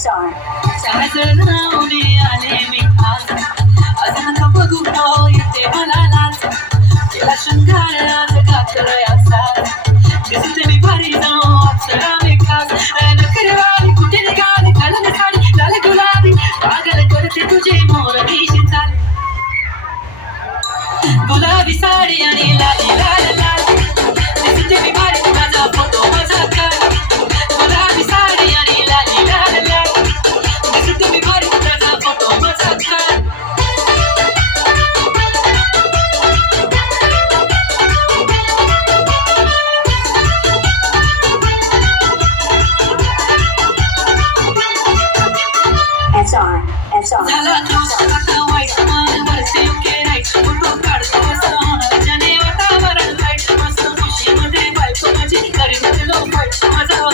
चाण चाण राहुले मी खास बघू येते मला नाच तिला शृंगार आज कातर मी भारी जाऊ अक्षरा मी कुठे निघाली कालन साडी तुझे मोर चाल गुलाबी साडी आणि लाली लाल लाल. What's up?